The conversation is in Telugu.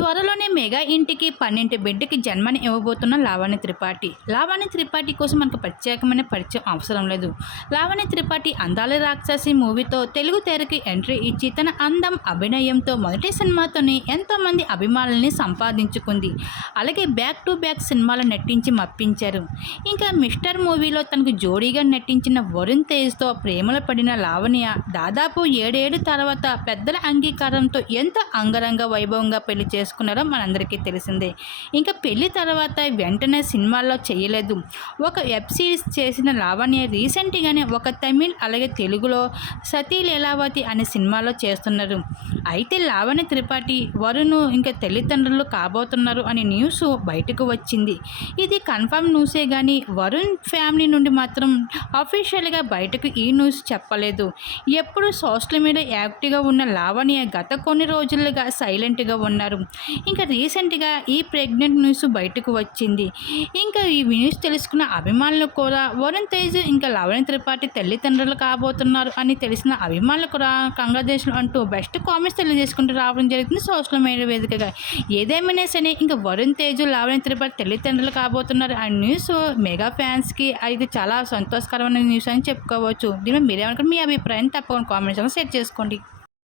త్వరలోనే మెగా ఇంటికి పన్నెండు బిడ్డకి జన్మని ఇవ్వబోతున్న లావణ్య త్రిపాఠి. లావణ్య త్రిపాఠి కోసం మనకు ప్రత్యేకమైన పరిచయం అవసరం లేదు. లావణ్య త్రిపాఠి అందాల రాక్షసి మూవీతో తెలుగు తెరకి ఎంట్రీ ఇచ్చి తన అందం అభినయంతో మొదటి సినిమాతోనే ఎంతోమంది అభిమానుల్ని సంపాదించుకుంది. అలాగే బ్యాక్ టు బ్యాక్ సినిమాలు నటించి మప్పించారు. ఇంకా మిస్టర్ మూవీలో తనకు జోడీగా నటించిన వరుణ్ తేజ్తో ప్రేమలో పడిన లావణ్య దాదాపు ఏడేడు తర్వాత పెద్దల అంగీకారంతో ఎంత అంగరంగ వైభవంగా పెళ్ళి చేసుకున్నారో మనందరికీ తెలిసిందే. ఇంకా పెళ్ళి తర్వాత వెంటనే సినిమాల్లో చేయలేదు. ఒక వెబ్ సిరీస్ చేసిన లావణ్య రీసెంట్గానే ఒక తమిళ్ అలాగే తెలుగులో సతీ లీలావతి అనే సినిమాలో చేస్తున్నారు. అయితే లావణ్య త్రిపాఠి వరుణ్ ఇంకా తల్లిదండ్రులు కాబోతున్నారు అనే న్యూస్ బయటకు వచ్చింది. ఇది కన్ఫర్మ్ న్యూసే కానీ వరుణ్ ఫ్యామిలీ నుండి మాత్రం అఫీషియల్గా బయటకు ఈ న్యూస్ చెప్పలేదు. ఎప్పుడు సోషల్ మీడియా యాక్టివ్గా ఉన్న లావణ్య గత కొన్ని రోజులుగా సైలెంట్గా ఉన్నారు. ఇంకా రీసెంట్గా ఈ ప్రెగ్నెంట్ న్యూస్ బయటకు వచ్చింది. ఇంకా ఈ న్యూస్ తెలుసుకున్న అభిమానులు కూడా వరుణ్ తేజ్ ఇంకా లవణి త్రిపాఠి తల్లిదండ్రులు కాబోతున్నారు అని తెలిసిన అభిమానులు కూడా కంగ్రాచులేషన్ అంటూ బెస్ట్ కామెంట్స్ తెలియజేసుకుంటూ రావడం జరుగుతుంది సోషల్ మీడియా వేదికగా. ఏదేమైనా సరే ఇంకా వరుణ్ తేజ్ లవణి త్రిపాఠి తల్లిదండ్రులు కాబోతున్నారు ఆ న్యూస్ మెగా ఫ్యాన్స్కి అయితే చాలా సంతోషకరమైన న్యూస్ అని చెప్పుకోవచ్చు. దీనిలో మీరేమనుకుంటే మీ అభిప్రాయం తప్పకుండా కామెంట్స్ సెట్ చేసుకోండి.